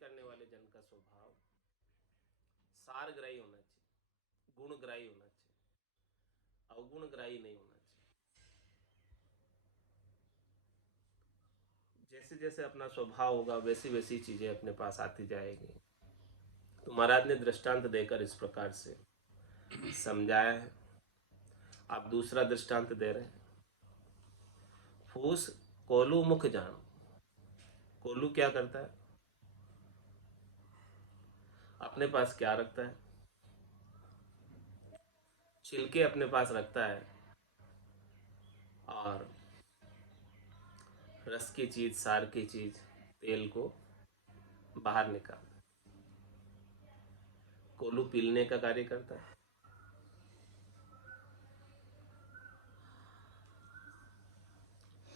करने वाले जन का स्वभाव सारग्राही होना चाहिए, गुणग्राही होना चाहिए, अवगुणग्राही नहीं होना चाहिए। जैसे जैसे अपना स्वभाव होगा वैसी वैसी चीजें अपने पास आती जाएगी। तो महाराज ने दृष्टांत देकर इस प्रकार से समझाया है। आप दूसरा दृष्टांत दे रहे हैं, फूस कोलू मुख जानो। कोलू क्या करता है, अपने पास क्या रखता है, छिलके अपने पास रखता है और रस की चीज, सार की चीज, तेल को बाहर निकाल। कोलू पीलने का कार्य करता है।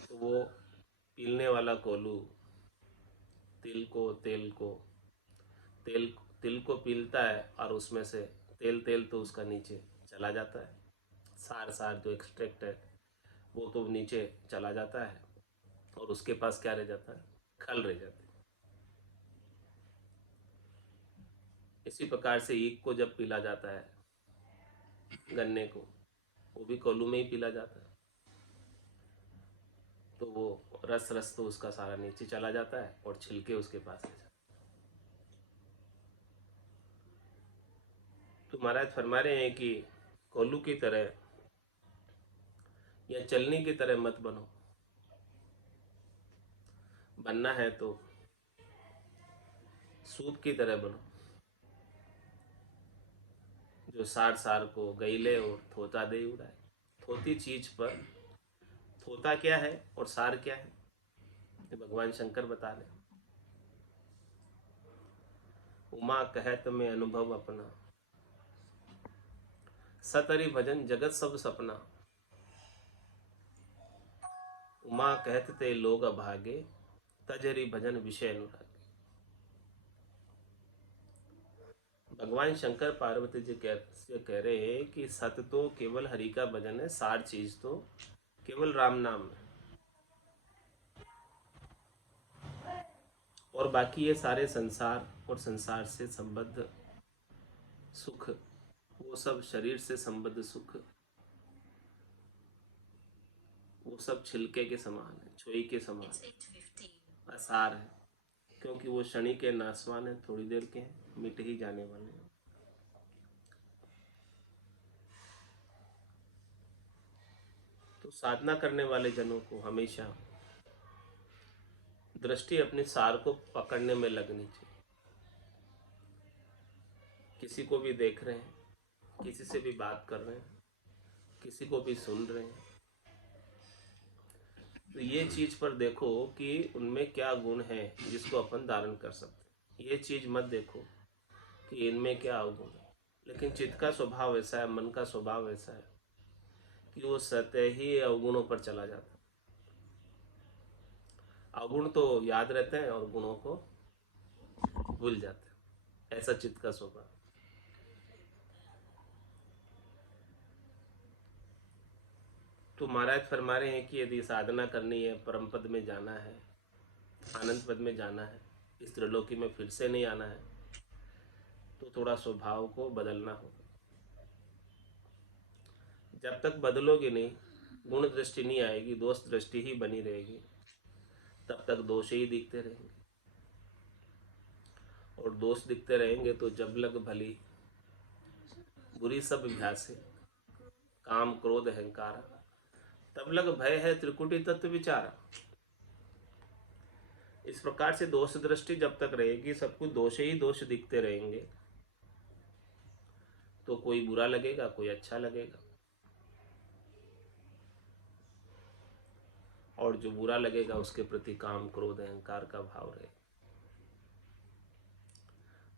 तो वो पीलने वाला कोलू तेल तिल को पीलता है और उसमें से तेल तेल तो उसका नीचे चला जाता है। सार सार जो एक्सट्रैक्ट है वो तो नीचे चला जाता है और उसके पास क्या रह जाता है, खल रह जाती है। इसी प्रकार से ईख को जब पीला जाता है, गन्ने को, वो भी कोल्हू में ही पीला जाता है। तो वो रस रस तो उसका सारा नीचे चला जाता है और छिलके उसके पास रह जाते हैं। तो महाराज फरमा रहे हैं कि कोल्हू की तरह या चलनी की तरह मत बनो। बनना है तो सूप की तरह बनो, जो सार सार को गईले और थोता दे उड़ाए। थोती चीज पर थोता क्या है और सार क्या है, ये भगवान शंकर बता रहे। उमा कहत में अनुभव अपना, सतरी भजन जगत सब सपना। उमा कहत ते लोग अभागे, तजरी भजन विषय अनुरागे। भगवान शंकर पार्वती जी कह रहे हैं कि सत्य तो केवल हरि का भजन है, सार चीज तो केवल राम नाम है, और बाकी ये सारे संसार और संसार से संबद्ध सुख, वो सब शरीर से संबद्ध सुख, वो सब छिलके के समान है, छोई के समान असार है, क्योंकि वो शनि के नासवान है, थोड़ी देर के हैं, मिट ही जाने वाले हैं। तो साधना करने वाले जनों को हमेशा दृष्टि अपने सार को पकड़ने में लगनी चाहिए। किसी को भी देख रहे हैं, किसी से भी बात कर रहे हैं, किसी को भी सुन रहे हैं, तो ये चीज पर देखो कि उनमें क्या गुण है जिसको अपन धारण कर सकते हैं। ये चीज मत देखो कि इनमें क्या अवगुण है। लेकिन चित्त का स्वभाव ऐसा है, मन का स्वभाव ऐसा है कि वो सतह ही अवगुणों पर चला जाता है। अवगुण तो याद रहते हैं और गुणों को भूल जाते हैं, ऐसा चित्त का स्वभाव। तो महाराज फरमा रहे हैं कि यदि साधना करनी है, परम पद में जाना है, आनंद पद में जाना है, इस त्रिलोकी में फिर से नहीं आना है, तो थोड़ा स्वभाव को बदलना होगा। जब तक बदलोगे नहीं, गुण दृष्टि नहीं आएगी, दोष दृष्टि ही बनी रहेगी, तब तक दोष ही दिखते रहेंगे। और दोष दिखते रहेंगे तो जब लग भली बुरी सब अभ्यासे, काम क्रोध अहंकार, तब लग भय है त्रिकुटी तत्व विचारा। इस प्रकार से दोष दृष्टि जब तक रहेगी, सब कुछ दोष ही दोष दिखते रहेंगे, तो कोई बुरा लगेगा, कोई अच्छा लगेगा, और जो बुरा लगेगा उसके प्रति काम क्रोध अहंकार का भाव रहेगा।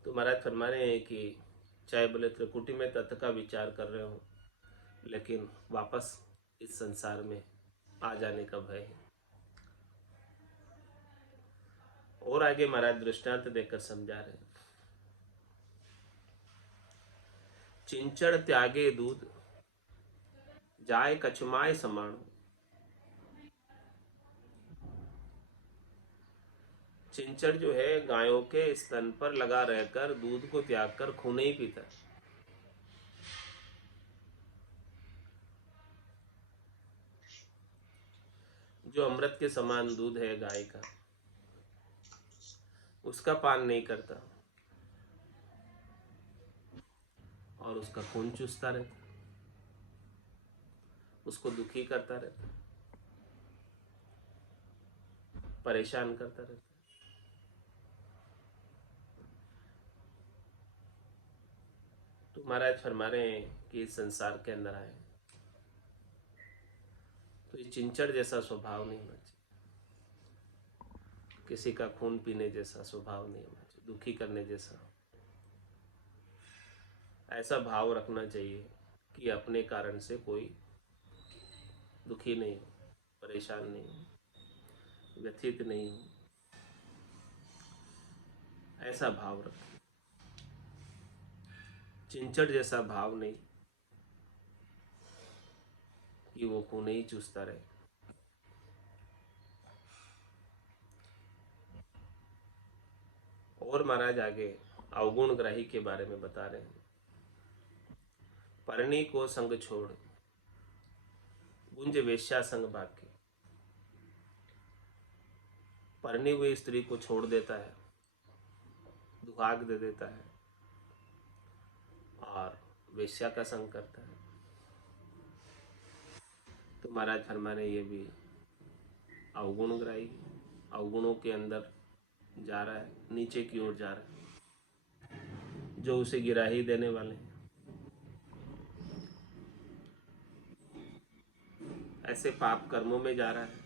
तो महाराज फरमा रहे हैं कि चाहे बोले त्रिकुटी में तत्व का विचार कर रहे हो, लेकिन वापस इस संसार में आ जाने का भय है। और आगे महाराज दृष्टांत देकर समझा रहे हैं, चिंचड़ त्यागे दूध, जाए कछुमाए समान। चिंचड़ जो है गायों के स्तन पर लगा रहकर दूध को त्याग कर खून ही पीता है। जो अमृत के समान दूध है गाय का, उसका पान नहीं करता और उसका खून चूसता रहता, उसको दुखी करता रहता, परेशान करता रहता। तो महाराज फरमा रहे हैं कि इस संसार के अंदर आए तो ये चिंचड़ जैसा स्वभाव नहीं होना चाहिए, किसी का खून पीने जैसा स्वभाव नहीं होना चाहिए, दुखी करने जैसा। ऐसा भाव रखना चाहिए कि अपने कारण से कोई दुखी नहीं हो, परेशान नहीं हो, व्यथित नहीं हो। ऐसा भाव रखें, चिंचड़ जैसा भाव नहीं कि वो खून ही चूसता रहे। और महाराज आगे अवगुण ग्राही के बारे में बता रहे हैं। परणी को संग छोड़ गुंज वेश्या संग भाग्य। परणी हुई स्त्री को छोड़ देता है, दुहाग दे देता है और वेश्या का संग करता है। तो महाराज फरमाने ये भी अवगुण ग्राही, अवगुणों के अंदर जा रहा है, नीचे की ओर जा रहा है, जो उसे गिरा ही देने वाले हैं। ऐसे पाप कर्मों में जा रहा है,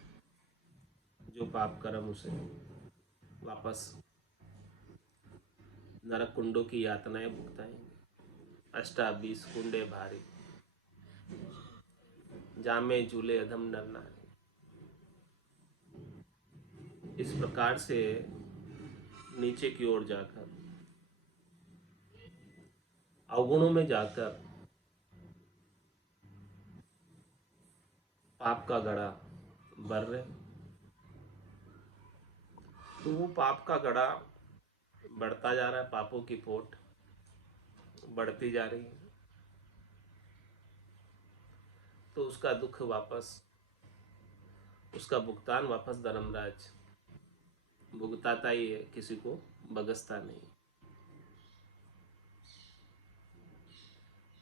जो पाप कर्म उसे वापस नरक कुंडों की यातनाएं भुगताएंगे। 28 कुंडे भारी, जामे झूले अधम नर नारी। इस प्रकार से नीचे की ओर जाकर, अवगुणों में जाकर पाप का गड़ा भर रहे, तो वो पाप का गड़ा बढ़ता जा रहा है, पापों की पोट बढ़ती जा रही है। तो उसका दुख वापस, उसका भुगतान वापस धर्मराज भुगताता ही है, किसी को बगसता नहीं,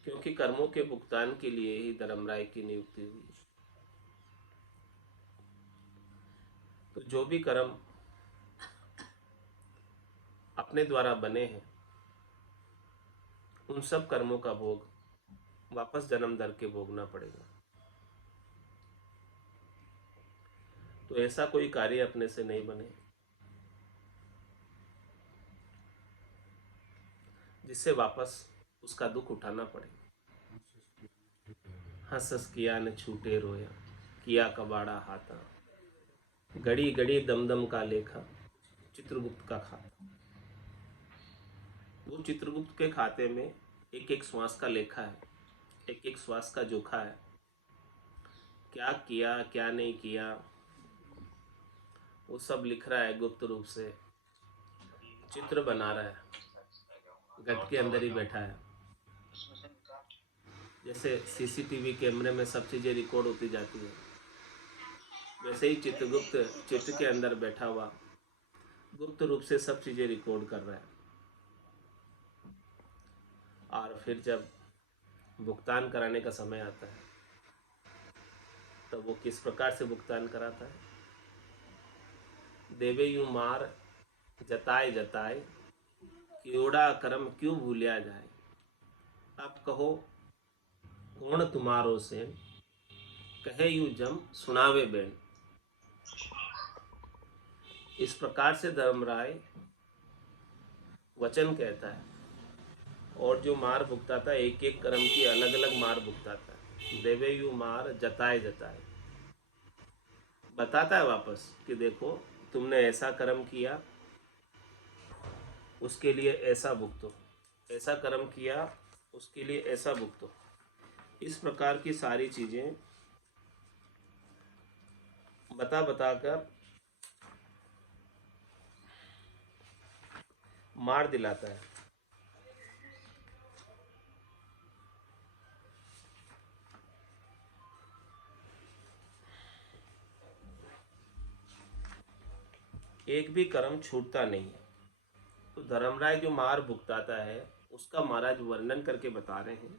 क्योंकि कर्मों के भुगतान के लिए ही धर्मराय की नियुक्ति हुई। तो जो भी कर्म अपने द्वारा बने हैं, उन सब कर्मों का भोग वापस जन्म धर के भोगना पड़ेगा। तो ऐसा कोई कार्य अपने से नहीं बने जिससे वापस उसका दुख उठाना पड़े। हंस हंस किया न छूटे रोया, किया कबाड़ा हाथा, घड़ी घड़ी दमदम का लेखा, चित्रगुप्त का खाता। वो चित्रगुप्त के खाते में एक एक श्वास का लेखा है, एक एक श्वास का जोखा है। क्या किया क्या नहीं किया वो सब लिख रहा है, गुप्त रूप से चित्र बना रहा है, घट के अंदर ही बैठा है। जैसे सीसीटीवी कैमरे में सब चीज़ें रिकॉर्ड होती जाती है, वैसे ही चित्रगुप्त चित्र के अंदर बैठा हुआ गुप्त रूप से सब चीज़ें रिकॉर्ड कर रहा है। और फिर जब भुगतान कराने का समय आता है, तब वो किस प्रकार से भुगतान कराता है। देवे यूं मार जताए जताए, कियोड़ा कर्म क्यों भूलिया जाए। अब कहो कौन तुम्हारो से, कहे यूं जम सुनावे बैन। इस प्रकार से धर्मराय वचन कहता है, और जो मार भुगताता है, एक एक कर्म की अलग अलग मार भुगताता है। देवे यू मार जताए जताए, बताता है वापस कि देखो तुमने ऐसा कर्म किया, उसके लिए ऐसा भुगतो, ऐसा कर्म किया उसके लिए ऐसा भुगतो। इस प्रकार की सारी चीज़ें बता बता कर मार दिलाता है। एक भी कर्म छूटता नहीं है। तो धर्मराय जो मार भुगताता है उसका महाराज वर्णन करके बता रहे हैं।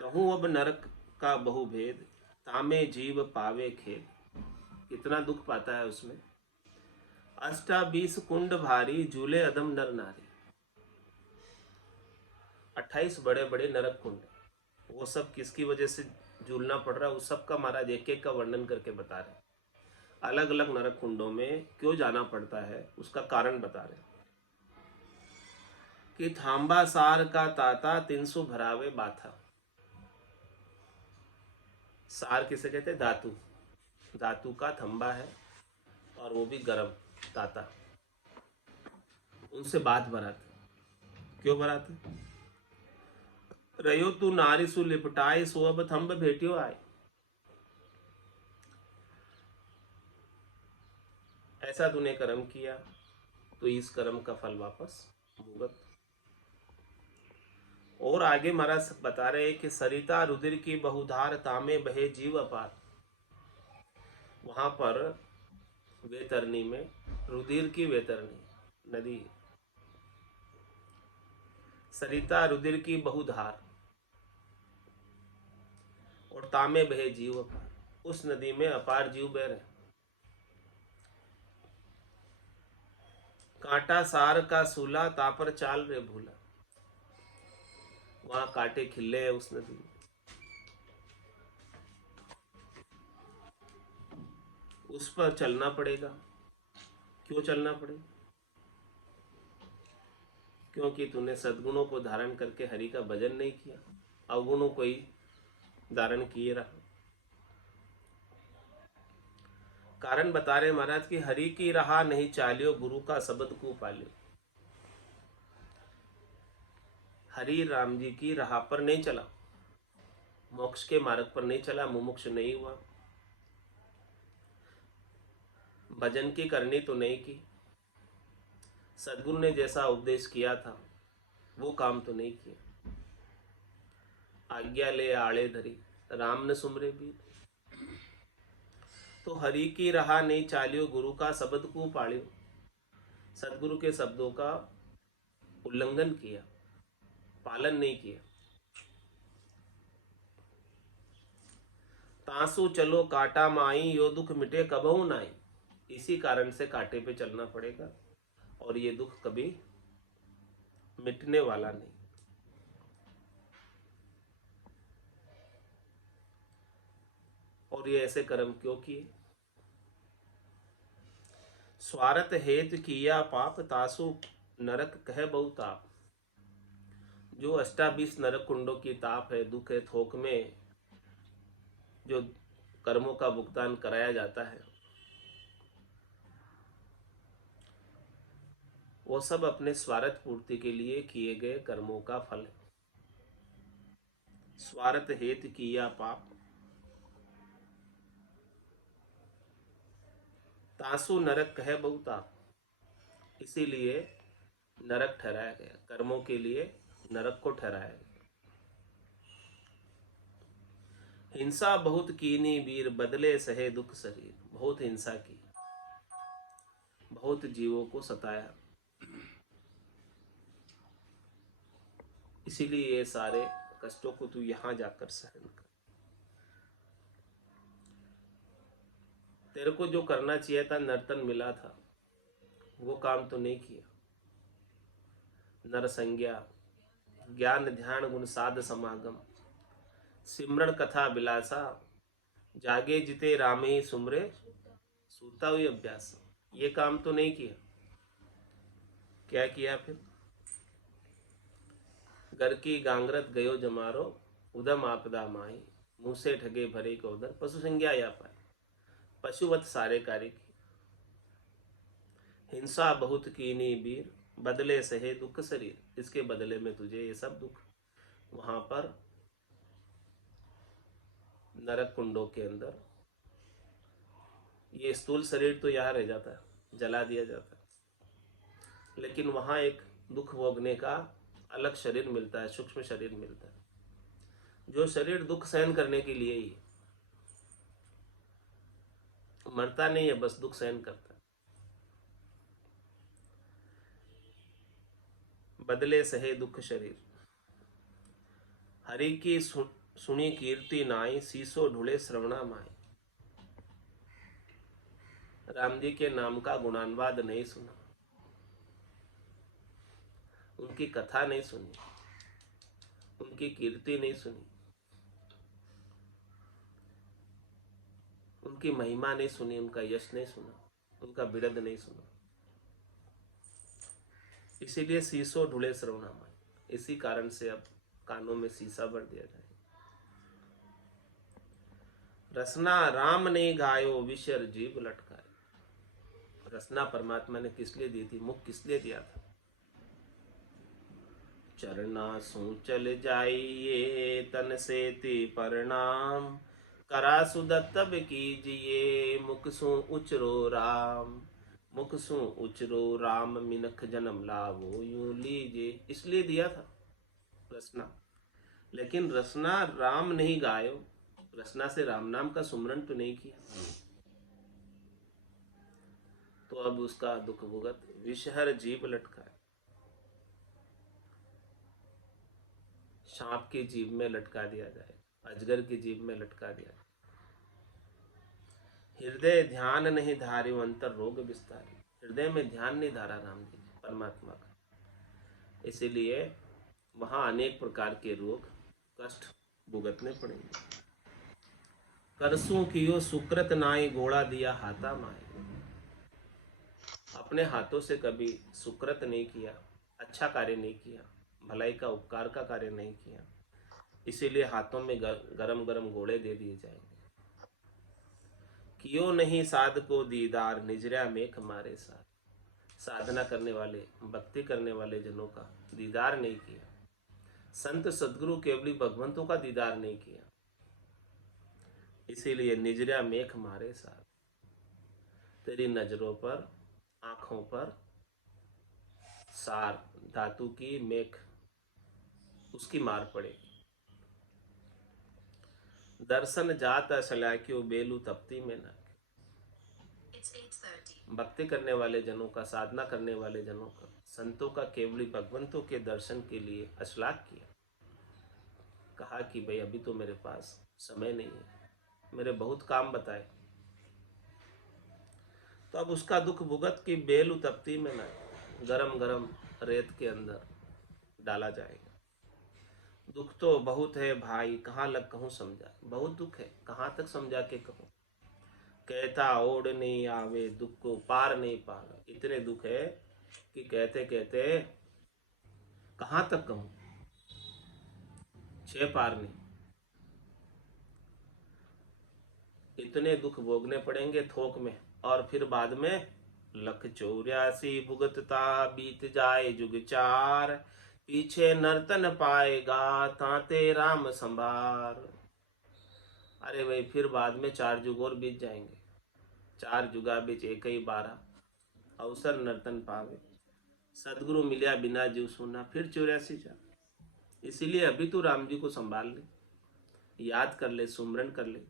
कहूँ अब नरक का बहुभेद, तामे जीव पावे खेद। कितना दुख पाता है उसमें। 28 कुंड भारी, झूले अधम नर नारी। 28 बड़े बड़े नरक कुंड, वो सब किसकी वजह से झूलना पड़ रहा है, उस सब का महाराज एक एक का वर्णन करके बता रहे हैं। अलग अलग नरक कुंडों में क्यों जाना पड़ता है उसका कारण बता रहे हैं कि थांबा सार का ताता 300 भरावे बाथा। सार किसे कहते हैं? धातु। धातु का थंबा है और वो भी गर्म ताता, उनसे बात भराते। क्यों भराते? रयो तू नारी सु लिपटाए, सो अब थंब भेटियो आए। ऐसा तूने कर्म किया तो इस कर्म का फल वापस भुगत। और आगे महाराज बता रहे हैं कि सरिता रुधिर की बहुधार, तामे बहे जीव अपार। वहां पर वैतरणी में रुधिर की वैतरणी नदी, सरिता रुधिर की बहुधार, और तामे बहे जीव अपार। उस नदी में अपार जीव बह रहे। कांटा सार का सूला, तापर चाल रे भूला। वहां कांटे खिले हैं उस नदी में। उस पर चलना पड़ेगा। क्यों चलना पड़ेगा? क्योंकि तूने सद्गुणों को धारण करके हरि का भजन नहीं किया, अवगुणों को ही धारण किए रहा। कारण बता रहे महाराज कि हरि की राह नहीं चालियो, गुरु का शब्द को पालियो। हरि राम जी की राह पर नहीं चला, मोक्ष के मार्ग पर नहीं चला, मुमुक्ष नहीं हुआ, भजन की करनी तो नहीं की, सदगुरु ने जैसा उपदेश किया था वो काम तो नहीं किया। आज्ञा ले आड़े धरी, राम ने सुमरे भी। तो हरि की राह नहीं चालियो, गुरु का शब्द को पालियो। सदगुरु के शब्दों का उल्लंघन किया, पालन नहीं किया। तांसु चलो काटा माई, यो दुख मिटे कबहू नाई। इसी कारण से कांटे पे चलना पड़ेगा और ये दुख कभी मिटने वाला नहीं। और ये ऐसे कर्म क्यों किए? स्वार्थ हेतु किया पाप, तासु नरक कह बहु ताप। जो 28 नरक कुंडों की ताप है, दुख है, थोक में जो कर्मों का भुगतान कराया जाता है, वो सब अपने स्वार्थ पूर्ति के लिए किए गए कर्मों का फल है। स्वार्थ हेतु किया पाप, तासु नरक कहे बहुता। इसीलिए नरक ठहराया गया, कर्मों के लिए नरक को ठहराया गया। हिंसा बहुत कीनी वीर, बदले सहे दुख शरीर। बहुत हिंसा की, बहुत जीवों को सताया, इसीलिए ये सारे कष्टों को तू यहां जाकर सहन कर। तेरे को जो करना चाहिए था, नर्तन मिला था, वो काम तो नहीं किया। नर संज्ञा, ज्ञान ध्यान गुण साध समागम, सिमरण कथा बिलासा, जागे जिते राम ही सुमरे, सूता हुई अभ्यास। ये काम तो नहीं किया। क्या किया फिर? घर की गांगरत गयो जमारो, उदम आपदा माही, मुंह से ठगे भरे को उधर, पशु संज्ञा या पाए। पशुवत सारे कार्य की। हिंसा बहुत कीनी वीर, बदले सहे दुख शरीर। इसके बदले में तुझे ये सब दुख वहां पर नरक कुंडों के अंदर, ये स्थूल शरीर तो यहाँ रह जाता है, जला दिया जाता है, लेकिन वहां एक दुख भोगने का अलग शरीर मिलता है, सूक्ष्म शरीर मिलता है, जो शरीर दुख सहन करने के लिए ही मरता नहीं है, बस दुख सहन करता है। बदले सहे दुख शरीर, हरि की सुनी कीर्ति नाई, सीसो ढूले श्रवणा माई। राम जी के नाम का गुणानुवाद नहीं सुना, उनकी कथा नहीं सुनी, उनकी कीर्ति नहीं सुनी, उनकी महिमा नहीं सुनी, उनका यश नहीं सुना, उनका बिरद नहीं सुना। इसीलिए शीशो ढूले श्रवणा माई, इसी कारण से अब कानों में शीशा भर दिया जाए। रसना राम ने गायो, विषर जीव लटकाए। रसना परमात्मा ने किस लिए दी थी, मुख किस लिए दिया था? चरना सू चल जाइए तन से ते परनाम, करा सुदत तब कीजिए, मुख सू उचरो राम। मुख सू उचरो राम, मिनख जन्म लाभो यूं लीजिए, इसलिए दिया था रसना। लेकिन रसना राम नहीं गायो, रसना से राम नाम का सुमरन तो नहीं किया, तो अब उसका दुख भुगत विषहर जीव लटकाए। सांप की जीभ में लटका दिया जाए, अजगर की जीभ में लटका दिया जाए। हृदय ध्यान नहीं धारियो, अंतर रोग विस्तारी। हृदय में ध्यान नहीं धारा राम जी परमात्मा का, इसीलिए वहां अनेक प्रकार के रोग कष्ट भुगतने पड़ेंगे। करसू कियो सुकृत नाई, घोड़ा दिया हाथा माई। अपने हाथों से कभी सुकृत नहीं किया, अच्छा कार्य नहीं किया, भलाई का उपकार का कार्य नहीं किया, इसीलिए हाथों में गरम गरम घोड़े दे दिए जाएंगे। कियो नहीं साध को दीदार, निजरा मेख मारे साथ। साधना करने वाले, भक्ति करने वाले जनों का दीदार नहीं किया, संत सदगुरु केवली भगवंतों का दीदार नहीं किया, इसीलिए निजरा मेख मारे साथ। तेरी नजरों पर, आंखों पर सार धातु की मेख, उसकी मार पड़ेगी। दर्शन जात असलाक्यो, बेलू तपती में ना। भक्ति करने वाले जनों का, साधना करने वाले जनों का, संतों का केवली भगवंतों के दर्शन के लिए अश्लाघ किया। कहा कि भाई अभी तो मेरे पास समय नहीं है, मेरे बहुत काम बताए। तो अब उसका दुख भुगत की बेल तपती में ना, गरम गरम रेत के अंदर डाला जाएगा। दुख तो बहुत है भाई, कहाँ लग कहूँ समझा। बहुत दुख है, कहाँ तक समझा के कहूँ। कहता ओढ़ नहीं आवे, दुख को पार नहीं पाना। इतने दुख है कि कहते कहते कहाँ तक कहूँ, छह पार नहीं। इतने दुख भोगने पड़ेंगे थोक में, और फिर बाद में 184 भुगतता, बीत जाए जुग चार, पीछे नर्तन पाएगा ताते राम संभार। अरे भाई फिर बाद में 4 जुग और बीत जाएंगे, 4 जुगा बीच एक ही 12, अवसर नर्तन पावे, सदगुरु मिलिया बिना जीव सुना, फिर 84 जा। इसीलिए अभी तो राम जी को संभाल ले, याद कर ले, सुमरन कर ले।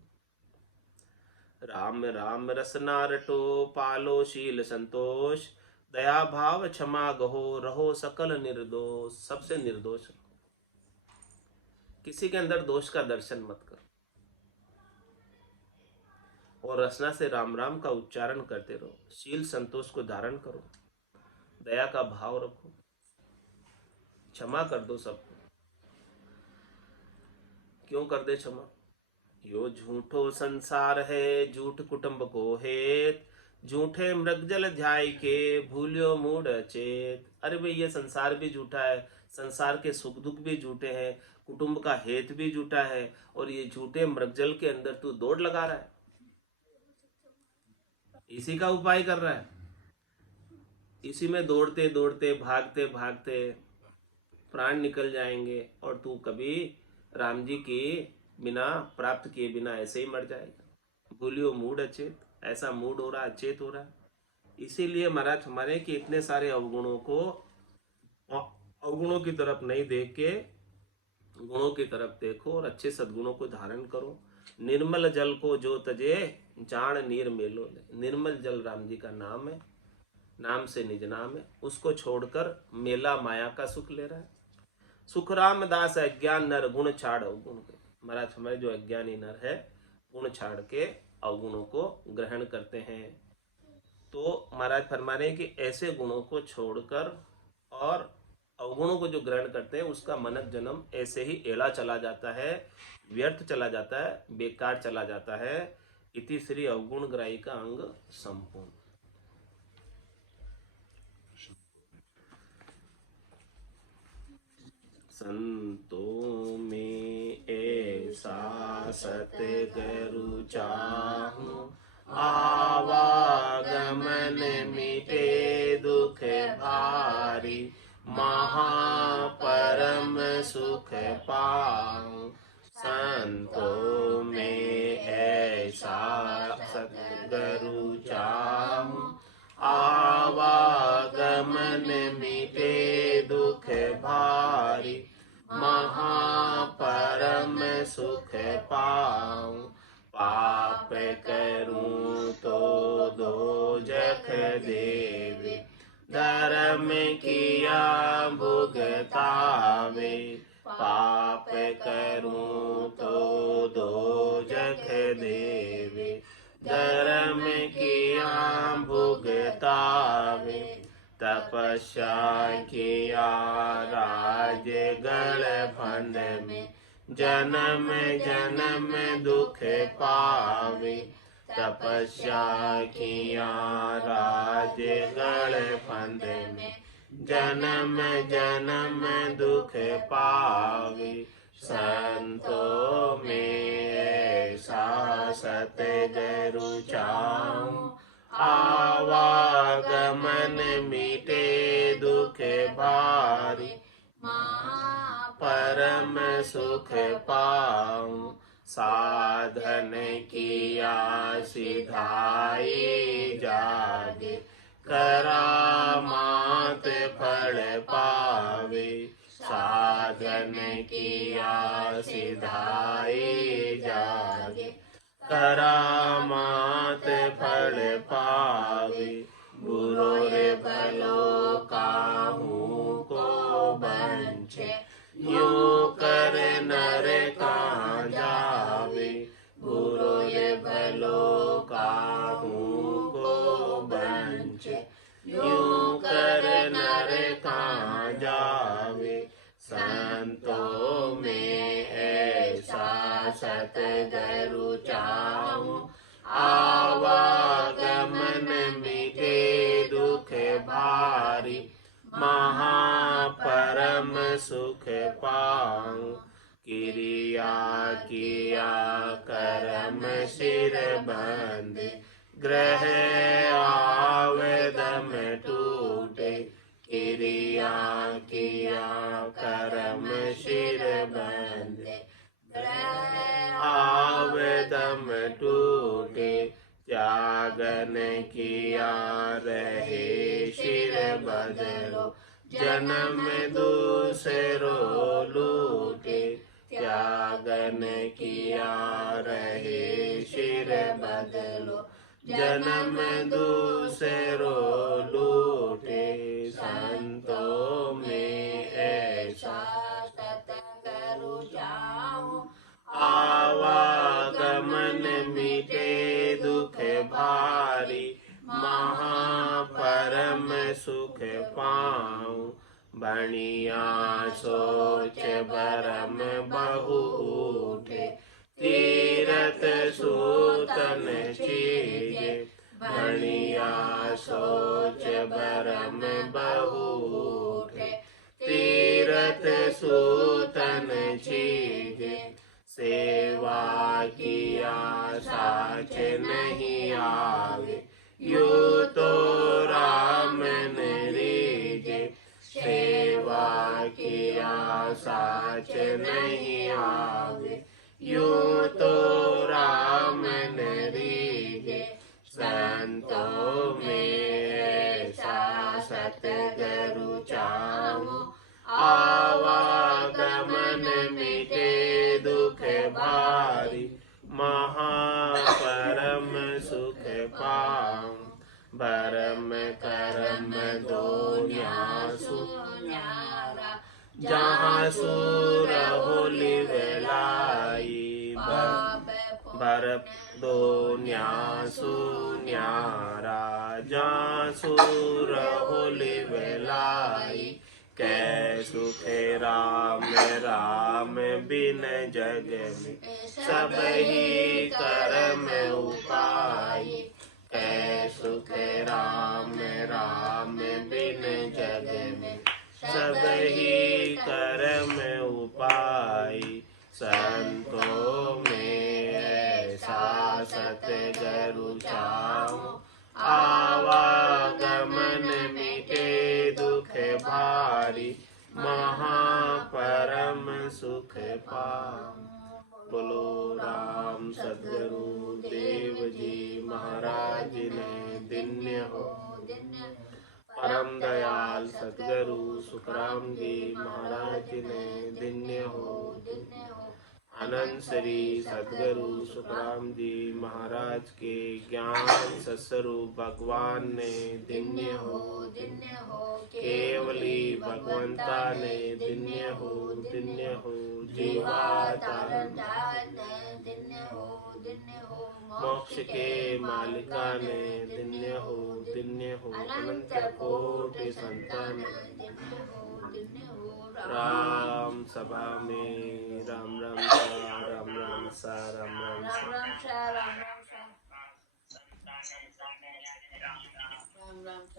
राम राम रसना रटो, पालो शील संतोष, दया भाव क्षमा गहो, रहो सकल निर्दोष। सबसे निर्दोष रहो, किसी के अंदर दोष का दर्शन मत करो, और रसना से राम राम का उच्चारण करते रहो। शील संतोष को धारण करो, दया का भाव रखो, क्षमा कर दो सबको। क्यों कर दे क्षमा? यो झूठो संसार है, झूठ कुटुंब को हेत, झूठे मृगजल ध्याय के, भूलियो मूड चेत। अरे भाई ये संसार भी झूठा है, संसार के सुख दुख भी झूठे हैं, कुटुंब का हेत भी झूठा है, और ये झूठे मृगजल के अंदर तू दौड़ लगा रहा है, इसी का उपाय कर रहा है। इसी में दौड़ते दौड़ते, भागते भागते प्राण निकल जाएंगे, और तू कभी राम जी की बिना प्राप्त किए बिना ऐसे ही मर जाएगा। भूलियो मूड अचेत, ऐसा मूड हो रहा, अचेत हो रहा है। इसीलिए महाराज हमारे कि इतने सारे अवगुणों की तरफ नहीं देख के गुणों की तरफ देखो और अच्छे सद्गुणों को धारण करो। निर्मल जल को जो तजे जान नीर मेलो। निर्मल जल राम जी का नाम है, नाम से निज नाम है, उसको छोड़कर मेला माया का सुख ले रहा है। सुख रामदास अज्ञान नर गुण छाड़ अवगुण के। महाराज हमारे जो अज्ञानी नर है गुण छाड़ के अवगुणों को ग्रहण करते हैं। तो महाराज फरमा रहे हैं कि ऐसे गुणों को छोड़कर और अवगुणों को जो ग्रहण करते हैं उसका मनक जन्म ऐसे ही एड़ा चला जाता है, व्यर्थ चला जाता है, बेकार चला जाता है। इति श्री अवगुण ग्राही का अंग संपूर्ण। संतों में ऐसा सतगुरु चाहूं, आवागमन मिटे दुख भारी, महापरम सुख पाऊं। संतों में ऐसा सतगुरु चाहूं, आवागमन मिटे दुख भारी, महापरम सुख पाऊं। पाप करूं तो दोजख देवे, धर्म किया भुगतावे। पाप करूं तो दोजख देवे, धर्म किया भुगतावे। तपस्या किया राजगढ़ भंड में, जन्म जन्म दुख पावे। तपस्या किया राजगढ़ फंद में, जन्म जन्म दुख पावे। संतों में ऐसा सतगुरु चाहूं, आवागमन मिटे दुख भारी, परम सुख पाऊं। साधन किया सिधाई जागे, करामात फल पावे। साधन किया सिधाई जागे, करामात फल पावे। बुरो रे भलो काहू को बंछे, यूं कर नर कहाँ जावे। बुरो रे भलो काहू को बंछे, यूं कर नर कहाँ जावे। संतों में ऐसा सतगुरु चाहूं, आवागमन मिटे दुख भारी, महापरम सुख पाऊं। क्रिया किया कर्म सिर बंधे, ग्रह आवेदम टूटे। क्रिया किया कर्म सिर बंधे, आवेदम टूटे। त्यागन किया रहे सिर बदलो, जन्म दूसरो लूटे। त्यागन किया रहे सिर बदलो, जन्म दूसरो लूटे। संतों में ऐसा सतगुरु चाहूं, आवागमन मिटे दुख भारी, महापरम सुख पाऊं। बनिया सोच भरम बहु उठे, तीरथ सूतन चीजे। बनिया सोच भरम बहु उठे, तीरथ सूतन चीजे। सेवा किया साच नहीं आवे, यूं तो राम न रीजे। सेवा किया साच नहीं आवे, यूं तो राम न रीजे। संतों में चाहूं। आवागमन मिटे दुख भारी, महापरम सुख पाऊं। भरम करम दो न्यासु, जहाँ सूर होली वेलाई। भरत दो न्यासु न्यारा, जहाँ सूर होली वेलाई। कै सुखे राम राम बिन जग में, सब ही कर्म उपाय। कै सुख राम राम बिन जग में, सब ही कर्म उपाय। संतों में ऐसा सतगुरु चाहूं, आवागमन मिटे दुख भारी, महापरम सुख पाऊं। बोलो राम सद्गुरु देव जी महाराज ने धन्य हो। परम दयाल सद्गुरु सुखराम जी महाराज ने धन्य हो। अनंत श्री सद्गुरु सुखराम जी महाराज के ज्ञान सस्वरूप भगवान ने धन्य हो। केवली भगवंता ने धन्य हो जीवातारण। मोक्ष के मालिका ने धन्य हो अनंत कोटि संतान। राम सभा में राम राम सा राम राम सा राम राम सा राम राम सा।